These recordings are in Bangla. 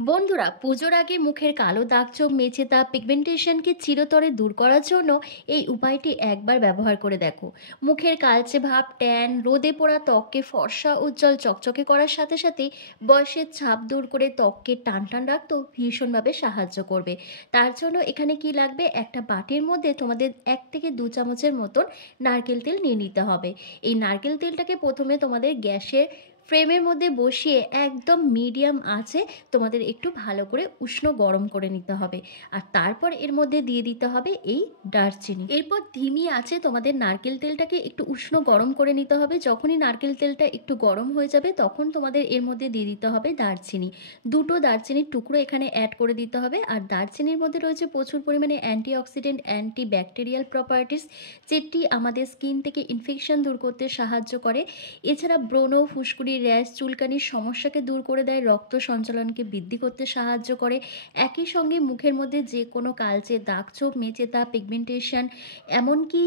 বন্ধুরা, পুজোর আগে মুখের কালো দাগ-ছোপ, মেচে দাগ, পিগমেন্টেশনকে চিরতরে দূর করার জন্য এই উপায়টি একবার ব্যবহার করে দেখো। মুখের কালচে ভাব, ট্যান, রোদে পোড়া ত্বককে ফর্সা, উজ্জ্বল, চকচকে করার সাথে সাথেই বয়সের ছাপ দূর করে ত্বককে টান টান রাখতেও ভীষণভাবে সাহায্য করবে। তার জন্য এখানে কি লাগবে, একটা বাটির মধ্যে তোমাদের 1 থেকে 2 চামচের মতন নারকেল তেল নিয়ে নিতে হবে। এই নারকেল তেলটাকে প্রথমে তোমাদের গ্যাসের ফ্লেমের মধ্যে বসিয়ে একদম মিডিয়াম আঁচে তোমাদের একটু ভালো করে উষ্ণ গরম করে নিতে হবে। আর তারপর এর মধ্যে দিয়ে দিতে হবে এই দারচিনি। এরপর ধিমি আঁচে তোমাদের নারকেল তেলটাকে একটু উষ্ণ গরম করে নিতে হবে। যখনই নারকেল তেলটা একটু গরম হয়ে যাবে তখন তোমাদের এর মধ্যে দিয়ে দিতে হবে দারচিনি। 2টো দারচিনির টুকরো এখানে অ্যাড করে দিতে হবে। আর দারচিনির মধ্যে রয়েছে প্রচুর পরিমাণে অ্যান্টিঅক্সিডেন্ট, অ্যান্টিব্যাকটেরিয়াল প্রপার্টিস, যেটি আমাদের স্কিন থেকে ইনফেকশন দূর করতে সাহায্য করে। এছাড়া ব্রণ, ফুসকুড়ি, র্যাশ, চুলকানির সমস্যাকে দূর করে দেয়, রক্ত সঞ্চালনকে বৃদ্ধি করতে সাহায্য করে। একই সঙ্গে মুখের মধ্যে যে কোনো কালচে দাগ, ছোপ, মেচে দাগ, পিগমেন্টেশন, এমনকি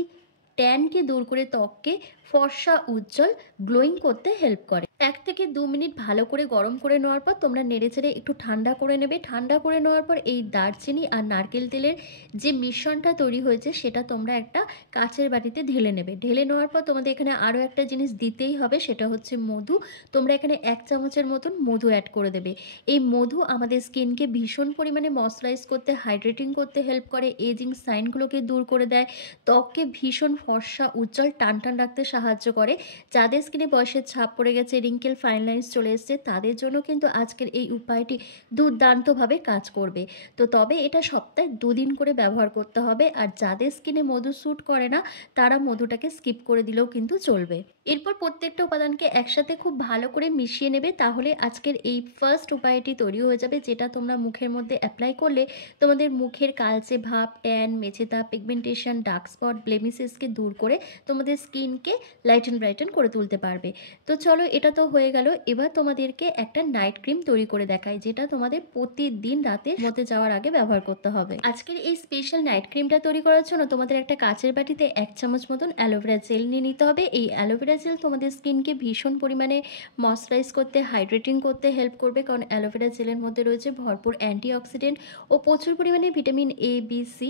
ট্যানকে দূর করে ত্বককে ফর্সা, উজ্জ্বল, গ্লোয়িং করতে হেল্প করে। 1 থেকে 2 মিনিট ভালো করে গরম করে নেওয়ার পর তোমরা নেড়েচেড়ে একটু ঠান্ডা করে নেবে। ঠান্ডা করে নেওয়ার পর এই দারচিনি আর নারকেল তেলের যে মিশ্রণটা তৈরি হয়েছে সেটা তোমরা একটা কাচের বাটিতে ঢেলে নেবে। ঢেলে নেওয়ার পর তোমাদের এখানে আরও একটা জিনিস দিতেই হবে, সেটা হচ্ছে মধু। তোমরা এখানে 1 চামচের মতন মধু অ্যাড করে দেবে। এই মধু আমাদের স্কিনকে ভীষণ পরিমাণে ময়শ্চারাইজ করতে, হাইড্রেটিং করতে হেল্প করে, এজিং সাইনগুলোকে দূর করে দেয়, ত্বককে ভীষণ ফর্সা, উজ্জ্বল, টান টান রাখতে সাহায্য করে। যাদের স্কিনে বয়সের ছাপ পড়ে গেছে, রিঙ্কেল, ফাইন লাইন্স চলে এসছে, তাদের জন্য কিন্তু আজকের এই উপায়টি দুর্দান্তভাবে কাজ করবে। তো তবে এটা সপ্তাহে 2 দিন করে ব্যবহার করতে হবে। আর যাদের স্কিনে মধু স্যুট করে না তারা মধুটাকে স্কিপ করে দিলেও কিন্তু চলবে। এরপর প্রত্যেকটা উপাদানকে একসাথে খুব ভালো করে মিশিয়ে নেবে। তাহলে আজকের এই ফার্স্ট উপায়টি তৈরি হয়ে যাবে, যেটা তোমরা মুখের মধ্যে অ্যাপ্লাই করলে তোমাদের মুখের কালচে ভাব, ট্যান, মেচে দাগ, পিগমেন্টেশন, ডার্ক স্পট, ব্লেমিসেসকে দূর করে তোমাদের স্কিনকে লাইটেন ব্রাইটেন করে তুলতে পারবে। তো চলো, এটা তো হয়ে গেল। এবার তোমাদেরকে একটা নাইট ক্রিম তৈরি করে দেখাই, যেটা তোমাদের প্রতিদিন রাতে ঘুমোতে যাওয়ার আগে ব্যবহার করতে হবে। আজকের এই স্পেশাল নাইট ক্রিমটা তৈরি করার জন্য তোমাদের একটা কাচের বাটিতে 1 চামচ মতন অ্যালোভেরা জেল নিয়ে নিতে হবে। এই অ্যালোভেরা জেল তোমাদের স্কিনকে ভীষণ পরিমাণে ময়শ্চারাইজ করতে, হাইড্রেটিং করতে হেল্প করবে, কারণ অ্যালোভেরা জেলের মধ্যে রয়েছে ভরপুর অ্যান্টিঅক্সিডেন্ট ও প্রচুর পরিমাণে ভিটামিন এ, বি, সি।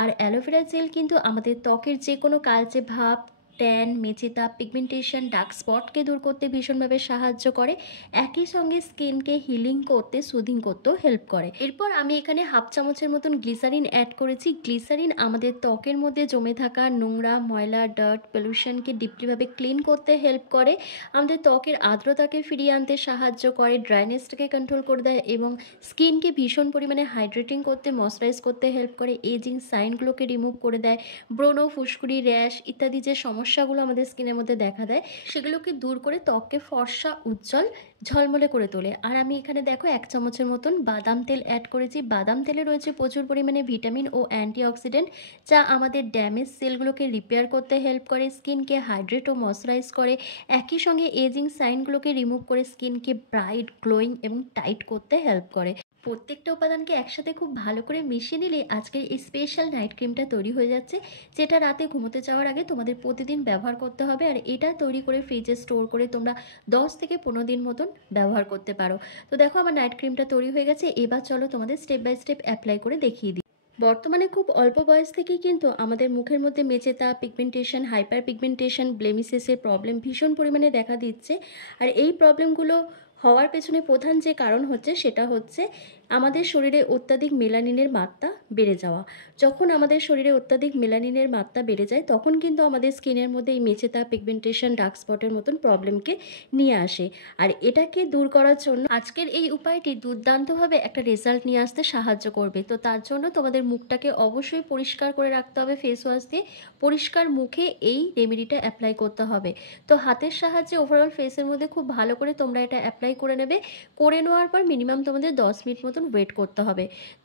আর অ্যালোভেরা জেল কিন্তু আমাদের ত্বকের যে কোনো কালচে ভাব, ট্যান, মেচে দাগ, পিগমেন্টেশন, ডার্ক স্পটকে দূর করতে ভীষণভাবে সাহায্য করে। একই সঙ্গে স্কিনকে হিলিং করতে, সুদিং করতেও হেল্প করে। এরপর আমি এখানে 1/2 চামচের মতন গ্লিসারিন অ্যাড করেছি। গ্লিসারিন আমাদের ত্বকের মধ্যে জমে থাকা নোংরা, ময়লা, ডার্ট, পলিউশনকে ডিপলিভাবে ক্লিন করতে হেল্প করে, আমাদের ত্বকের আর্দ্রতাকে ফিরিয়ে আনতে সাহায্য করে, ড্রাইনেসটাকে কন্ট্রোল করে দেয় এবং স্কিনকে ভীষণ পরিমাণে হাইড্রেটিং করতে, ময়শ্চারাইজ করতে হেল্প করে, এজিং সাইনগুলোকে রিমুভ করে দেয়। ব্রণ, ফুসকুড়ি, র্যাশ ইত্যাদি যে সমস্যাগুলো আমাদের স্কিনের মধ্যে দেখা দেয় সেগুলোকে দূর করে ত্বককে ফর্সা, উজ্জ্বল, ঝলমলে করে তোলে। আর আমি এখানে দেখো 1 চামচের মতন বাদাম তেল অ্যাড করেছি। বাদাম তেলে রয়েছে প্রচুর পরিমাণে ভিটামিন ও অ্যান্টিঅক্সিডেন্ট, যা আমাদের ড্যামেজ সেলগুলোকে রিপেয়ার করতে হেল্প করে, স্কিনকে হাইড্রেট ও ময়শ্চারাইজ করে, একই সঙ্গে এজিং সাইনগুলোকে রিমুভ করে স্কিনকে ব্রাইট, গ্লোয়িং এবং টাইট করতে হেল্প করে। প্রত্যেকটা উপাদানকে একসাথে খুব ভালো করে মিশিয়ে নিলে আজকের এই স্পেশাল নাইট ক্রিমটা তৈরি হয়ে যাচ্ছে, যেটা রাতে ঘুমোতে যাওয়ার আগে তোমাদের প্রতিদিন ব্যবহার করতে হবে। আর এটা তৈরি করে ফ্রিজে স্টোর করে তোমরা 10 থেকে 15 দিন মতন ব্যবহার করতে পারো। তো দেখো, আমার নাইট ক্রিমটা তৈরি হয়ে গেছে। এবার চলো তোমাদের স্টেপ বাই স্টেপ অ্যাপ্লাই করে দেখিয়ে দিই। বর্তমানে খুব অল্প বয়স থেকেই কিন্তু আমাদের মুখের মধ্যে মেচে দাগ, পিগমেন্টেশন, হাইপার পিগমেন্টেশন, ব্লেমিসেসের প্রবলেম ভীষণ পরিমাণে দেখা দিচ্ছে। আর এই প্রবলেমগুলো হওয়ার পেছনে প্রধান যে কারণ হচ্ছে সেটা হচ্ছে আমাদের শরীরে অত্যাধিক মেলানিনের মাত্রা বেড়ে যাওয়া। যখন আমাদের শরীরে অত্যাধিক মেলানিনের মাত্রা বেড়ে যায় তখন কিন্তু আমাদের স্কিনের মধ্যে এই মেচে দাগ, পিগমেন্টেশন, ডার্ক স্পটের মতন প্রবলেমকে নিয়ে আসে। আর এটাকে দূর করার জন্য আজকের এই উপায়টি দুর্দান্তভাবে একটা রেজাল্ট নিয়ে আসতে সাহায্য করবে। তো তার জন্য তোমাদের মুখটাকে অবশ্যই পরিষ্কার করে রাখতে হবে ফেস ওয়াশ দিয়ে। পরিষ্কার মুখে এই রেমেডিটা অ্যাপ্লাই করতে হবে। তো হাতের সাহায্যে ওভারঅল ফেসের মধ্যে খুব ভালো করে তোমরা এটা অ্যাপ্লাই করে নেবে। করে নেওয়ার পর মিনিমাম তোমাদের 10 মিনিট মতো মতন ওয়েট করতে হবে।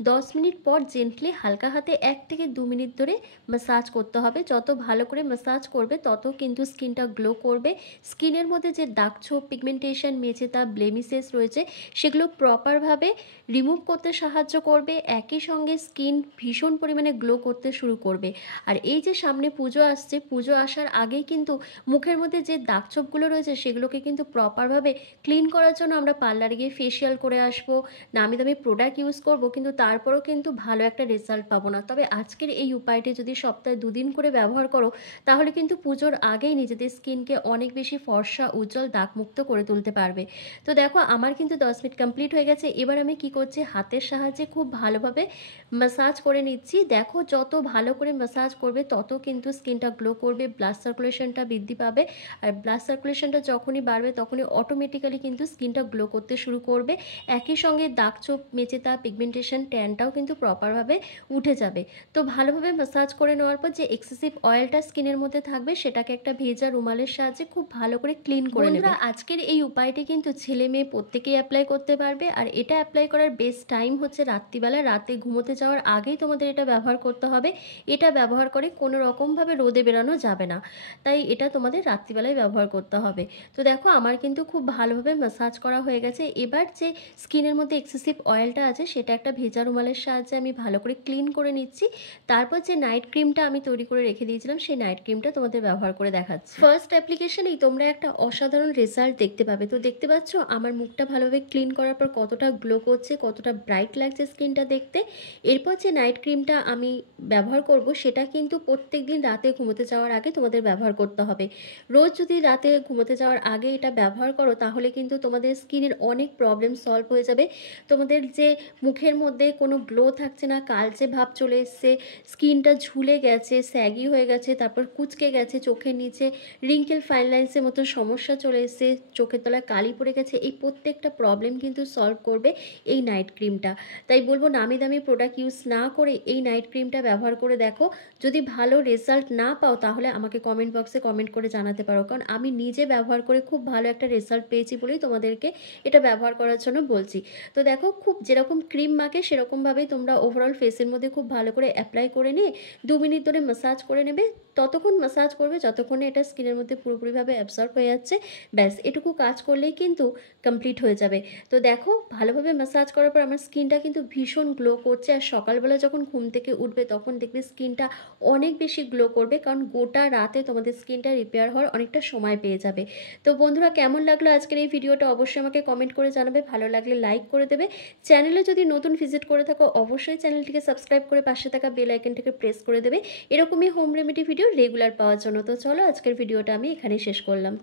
10 মিনিট পর জেন্টলি হালকা হাতে 1 থেকে 2 মিনিট ধরে ম্যাসাজ করতে হবে। যত ভালো করে ম্যাসাজ করবে তত কিন্তু স্কিনটা গ্লো করবে। স্কিনের মধ্যে যে দাগছোপ, পিগমেন্টেশন, মেচেতা, ব্লেমিসেস রয়েছে সেগুলো প্রপারভাবে রিমুভ করতে সাহায্য করবে। একই সঙ্গে স্কিন ভীষণ পরিমাণে গ্লো করতে শুরু করবে। আর এই যে সামনে পুজো আসছে, পুজো আসার আগেই কিন্তু মুখের মধ্যে যে দাগছোপগুলো রয়েছে সেগুলোকে কিন্তু প্রপারভাবে ক্লিন করার জন্য আমরা পার্লারে গিয়ে ফেসিয়াল করে আসবো, নামি দামি প্রোডাক্ট ইউজ করব, কিন্তু তারপরেও কিন্তু ভালো একটা রেজাল্ট পাবো না। তবে আজকের এই উপায়টি যদি সপ্তাহে 2 দিন করে ব্যবহার করো তাহলে কিন্তু পুজোর আগেই নিজেদের স্কিনকে অনেক বেশি ফর্সা, উজ্জ্বল, দাগমুক্ত করে তুলতে পারবে। তো দেখো আমার কিন্তু 10 মিনিট কমপ্লিট হয়ে গেছে। এবার আমি কি করছি, হাতের সাহায্যে খুব ভালোভাবে ম্যাসাজ করে নিচ্ছি। দেখো যত ভালো করে ম্যাসাজ করবে তত কিন্তু স্কিনটা গ্লো করবে, ব্লাড সার্কুলেশনটা বৃদ্ধি পাবে। আর ব্লাড সার্কুলেশনটা যখনই বাড়বে তখনই অটোমেটিক্যালি কিন্তু স্কিনটা গ্লো করতে শুরু করবে। একই সঙ্গে দাগছোপ, মেচেতা, পিগমেন্টেশন, ট্যানটাও কিন্তু প্রপারভাবে উঠে যাবে। তো ভালোভাবে ম্যাসাজ করে নেওয়ার পর যে এক্সেসিভ অয়েলটা স্কিনের মধ্যে থাকবে সেটাকে একটা ভেজা রুমালের সাহায্যে খুব ভালো করে ক্লিন করে নেবে। আজকের এই উপায়টি কিন্তু ছেলে মেয়ে প্রত্যেকেই অ্যাপ্লাই করতে পারবে। আর এটা অ্যাপ্লাই করার বেস্ট টাইম হচ্ছে রাত্রিবেলা, রাতে ঘুমোতে যাওয়ার আগেই তোমাদের এটা ব্যবহার করতে হবে। এটা ব্যবহার করে কোনো রকমভাবে রোদে বেরানো যাবে না, তাই এটা তোমাদের রাত্রিবেলায় ব্যবহার করতে হবে। তো দেখো আমার কিন্তু খুব ভালোভাবে ম্যাসাজ করা হয়ে গেছে। এবার যে স্কিনের মধ্যে এক্সেসিভ অয়েলটা আছে সেটা একটা ভেজা রুমালের সাহায্যে আমি ভালো করে ক্লিন করে নিচ্ছি। তারপর যে নাইট ক্রিমটা আমি তৈরি করে রেখে দিয়েছিলাম সেই নাইট ক্রিমটা তোমাদের ব্যবহার করে দেখাচ্ছি। ফার্স্ট অ্যাপ্লিকেশনেই তোমরা একটা অসাধারণ রেজাল্ট দেখতে পাবে। তো দেখতে পাচ্ছ আমার মুখটা ভালোভাবে ক্লিন করার পর কতটা গ্লো করছে, কতটা ব্রাইট লাগছে স্কিনটা দেখতে। এরপর যে নাইট ক্রিমটা আমি ব্যবহার করব সেটা কিন্তু প্রত্যেক দিন রাতে ঘুমোতে যাওয়ার আগে তোমাদের ব্যবহার করতে হবে। রোজ যদি রাতে ঘুমোতে যাওয়ার আগে এটা ব্যবহার করো তাহলে কিন্তু তোমাদের স্কিনের অনেক প্রবলেম সলভ হয়ে যাবে। তোমাদের যে মুখের মধ্যে কোনো গ্লো থাকছে না, কালচে ভাব চলে এসছে, স্কিনটা ঝুলে গেছে, স্যাগি হয়ে গেছে, তারপর কুচকে গেছে, চোখের নিচে রিঙ্কেল, ফাইন লাইন্সের মতো সমস্যা চলে এসছে, চোখের তলায় কালি পড়ে গেছে, এই প্রত্যেকটা প্রবলেম কিন্তু সলভ করবে এই নাইট ক্রিমটা। তাই বলবো নামি দামি প্রোডাক্ট ইউজ না করে এই নাইট ক্রিমটা ব্যবহার করে দেখো। যদি ভালো রেজাল্ট না পাও তাহলে আমাকে কমেন্ট বক্সে কমেন্ট করে জানাতে পারো, কারণ আমি নিজে ব্যবহার করে খুব ভালো একটা রেজাল্ট পেয়েছি বলেই তোমাদেরকে এটা ব্যবহার করার জন্য বলছি। তো দেখো খুব যেরকম ক্রিম মাখে সেরকমভাবেই তোমরা ওভারঅল ফেসের মধ্যে খুব ভালো করে অ্যাপ্লাই করে নিয়ে 2 মিনিট ধরে ম্যাসাজ করে নেবে। ততক্ষণ ম্যাসাজ করবে যতক্ষণে এটা স্কিনের মধ্যে পুরোপুরিভাবে অ্যাবসর্ব হয়ে যাচ্ছে। ব্যাস এটুকু কাজ করলেই কিন্তু কমপ্লিট হয়ে যাবে। তো দেখো ভালোভাবে ম্যাসাজ করার পর আমার স্কিনটা কিন্তু ভীষণ গ্লো করছে। আর সকালবেলা যখন ঘুম থেকে উঠবে তখন দেখবে স্কিনটা অনেক বেশি গ্লো করবে, কারণ গোটা রাতে তোমাদের স্কিনটা রিপেয়ার হওয়ার অনেকটা সময় পেয়ে যাবে। তো বন্ধুরা কেমন লাগলো আজকের এই ভিডিওটা অবশ্যই আমাকে কমেন্ট করে জানাবে, ভালো লাগলে লাইক করে দেবে। চ্যানেলে যদি নতুন ভিজিট করে থাকো অবশ্যই চ্যানেলটিকে সাবস্ক্রাইব করে পাশে থাকা বেল আইকনটিকে প্রেস করে দেবে এরকমই হোম রেমেডি ভিডিও রেগুলার পাওয়ার জন্য। তো চলো আজকের ভিডিওটা আমি এখানেই শেষ করলাম।